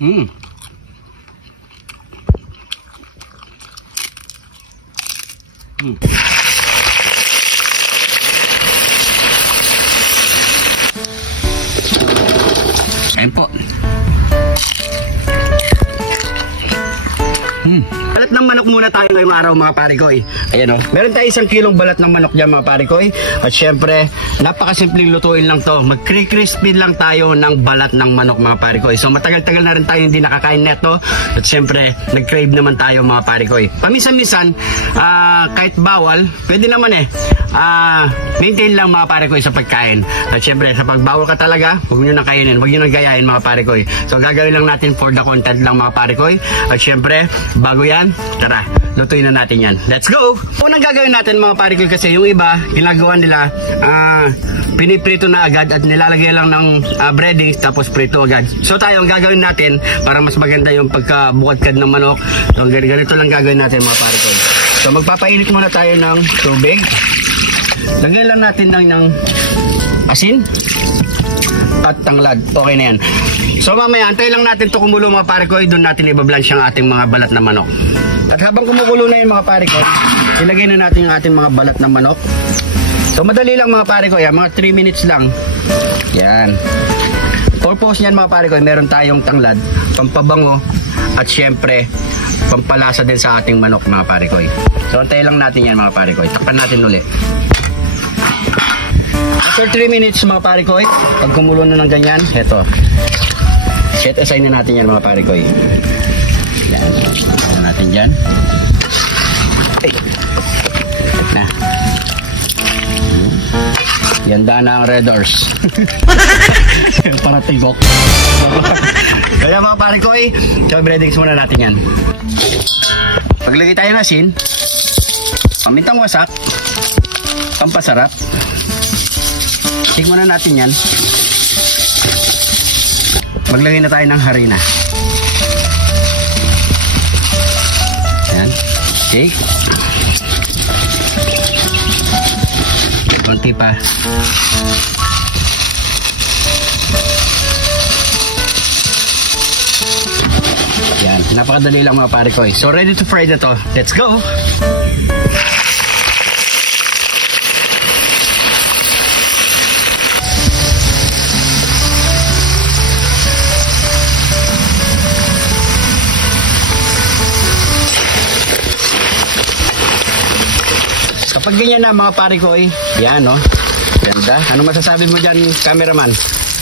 Mm. Mm. Ayan po. Balat ng manok muna tayo ngayong araw mga parikoy. Ayan o. Meron tayo 1 kilong balat ng manok dyan mga parikoy. At syempre, napakasimpleng lutuin lang to. Mag-crispy lang tayo ng balat ng manok mga parikoy. So matagal-tagal na rin tayo hindi nakakain neto. At syempre, nag-crave naman tayo mga parikoy. Paminsan-minsan, kahit bawal, pwede naman maintain lang mga parikoy sa pagkain. At syempre, sa pagbawal ka talaga, huwag nyo nang kainin, huwag nyo nang gayahin mga parikoy. So gagawin lang natin for the content lang mga parikoy. At syempre, bago yan, tara, lutuin na natin yan. Let's go! Unang gagawin natin mga parikoy kasi yung iba, ginagawa nila, piniprito na agad at nilalagay lang ng breading tapos prito agad. So tayo, ang gagawin natin para mas maganda yung pagkabukadkad ng manok. So ganito lang gagawin natin mga parikoy. So magpapainit muna tayo ng tubig. Lagay lang natin ng asin at tanglad. Okay na yan. So mamaya, antay lang natin ito kumulo mga parikoy. Doon natin ibablanch ang ating mga balat na manok. At habang kumukulo na yung mga parikoy, ilagay na natin yung ating mga balat na manok. So madali lang mga parikoy, mga 3 minutes lang. Yan. Purpose niyan mga parikoy, meron tayong tanglad, pampabango, at syempre, pampalasa din sa ating manok mga parikoy. So antay lang natin yan mga parikoy. Takpan natin ulit. After 3 minutes mga parikoy, pag kumulo na ng ganyan, eto. Set aside na natin yan mga parikoy. Yan. Ano natin dyan. Ay. Na. Ganda na ang red horse. Para tigok. Kaya mga parikoy, breadings muna natin yan. Paglagay tayo ng asin, pamintang wasak, pampasarap. Tignan na natin yan. Maglagay na tayo ng harina. Yan. Okay. Konti pa. Yan. Napakadali lang mga parikoy. So ready to fry na to. Let's go! Kapag ganyan na mga parikoy, yan no, ganda. Ano masasabi mo dyan, cameraman?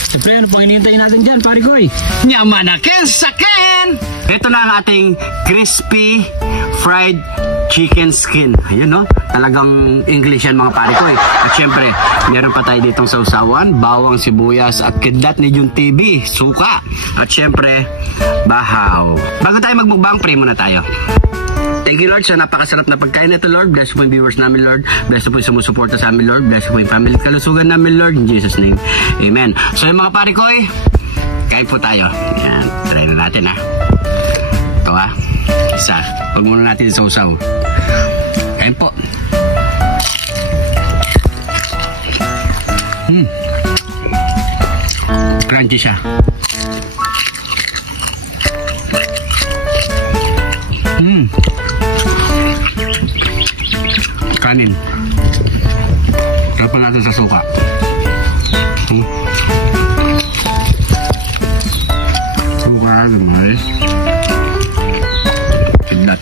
Siyempre, ano pang inihintayin natin dyan, parikoy? Nyamanakin sakin! Ito na ang ating crispy fried chicken skin. Ayan no, talagang English yan mga parikoy. At syempre, meron pa tayo ditong sausawan, bawang, sibuyas, at kidlat ni Jun TV, suka. At syempre, bahaw. Bago tayo magmukbang, pray muna tayo. Thank you Lord sa napakasarap na pagkain nito Lord. Bless po yung viewers namin Lord. Bless po yung sumusuporta sa amin Lord. Bless po yung family at kalusugan namin Lord. In Jesus name. Amen. So yung mga parikoy, kain po tayo. Yan. Try na natin ha. Ito ha. Isa. Huwag muna natin sa usaw. Kain po. Crunchy siya. Kanin. Trapan natin sa suka. Suka, guys. Kidlat.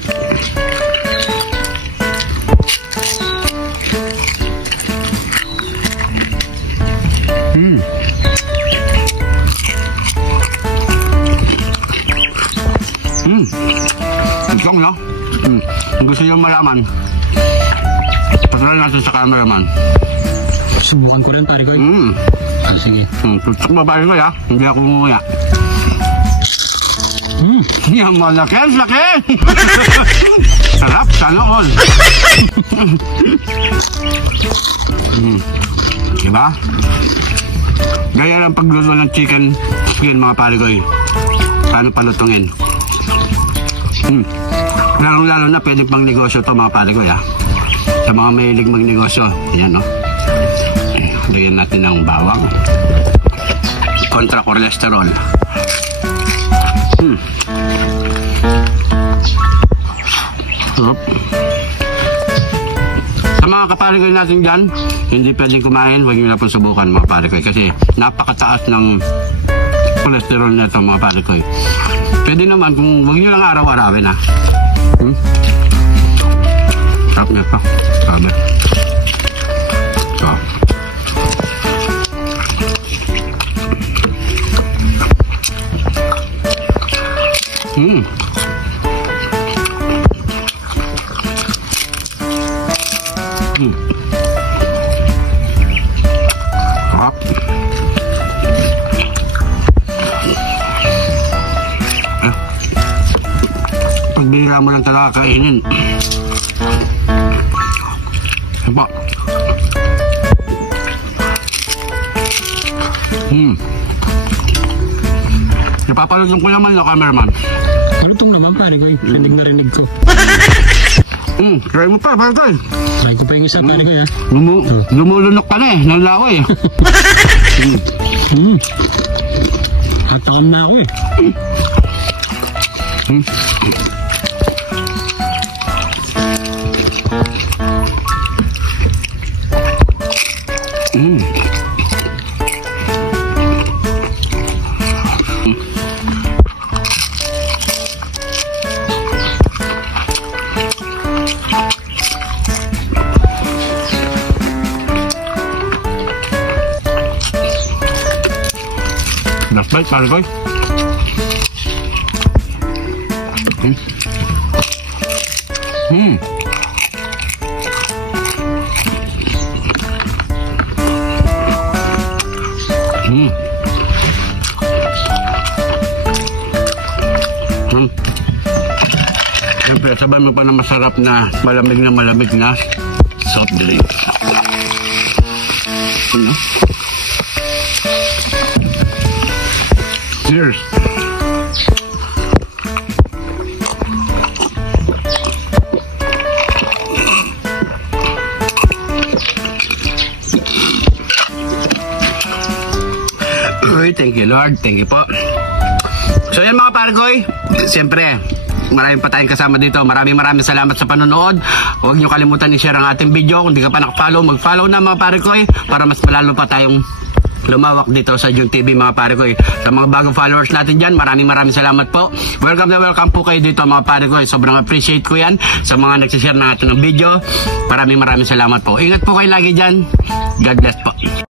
Itong no? Gusto nyo malaman, patuloy natin sa cameraman. Subukan ko rin, parikoy. Sige. Tutok ba parikoy ha? Hindi ako umuya. Yan malaki, laki! Sarap, sana all. Diba? Gaya lang pagluto ng chicken skin mga parikoy. Paano palutungin? Lalo na pwede pang negosyo to mga parikoy ha. Sa mga mahilig magnegosyo. Ayan no. Lagyan natin ng bawang. Kontra cholesterol. Sarap. Sa mga kapalikoy natin dyan, hindi pwedeng kumain, huwag nyo na pong subukan mga parikoy kasi napakataas ng cholesterol na ito mga parikoy. Pwede naman kung huwag nyo lang araw-arawin ha. Sarap na ito. Sabi. So. Pagbira mo lang talaga kainin. Apa? Napapalutong ko naman na cameraman. Malutong naman parikoy. Rinig na rinig ko. Try mo pa, parikoy. Try ko pa yung isa parikoy ha. Lumulunok ka na eh, ng laway. Taon na ako eh. Last bite, parikoy. Siyempre, sabay mo pa na masarap na malamig na soft drinks. Cheers! Thank you Lord, thank you po. So yan mga parikoy, siyempre maraming pa tayong kasama dito. Maraming salamat sa panonood. Huwag nyo kalimutan i-share ang ating video. Kung di ka pa nakapollow, mag-follow na mga parikoy para mas malalo pa tayong lumawak dito sa June TV mga parikoy. Sa mga bagong followers natin dyan, maraming salamat po. Welcome na welcome po kayo dito mga parikoy. Sobrang appreciate ko yan sa mga nagsishare na natin ng video. Maraming salamat po. Ingat po kayo lagi dyan. God bless po.